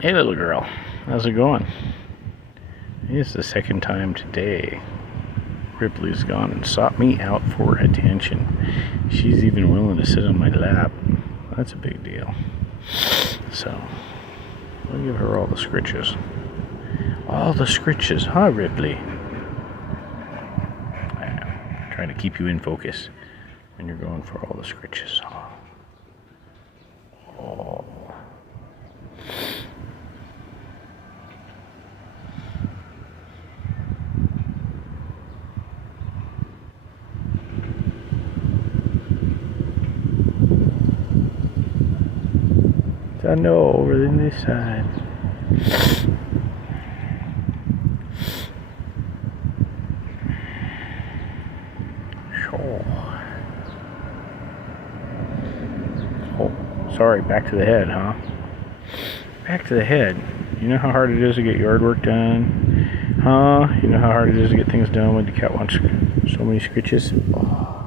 Hey little girl, how's it going? It's the second time today Ripley's gone and sought me out for attention. She's even willing to sit on my lap. That's a big deal. So, I'll give her all the scritches. All the scritches, huh, Ripley? I'm trying to keep you in focus when you're going for all the scritches. Oh. I know, over in this side. Sure. Oh, sorry, back to the head, huh? Back to the head. You know how hard it is to get yard work done? Huh? You know how hard it is to get things done when the cat wants so many scritches? Oh.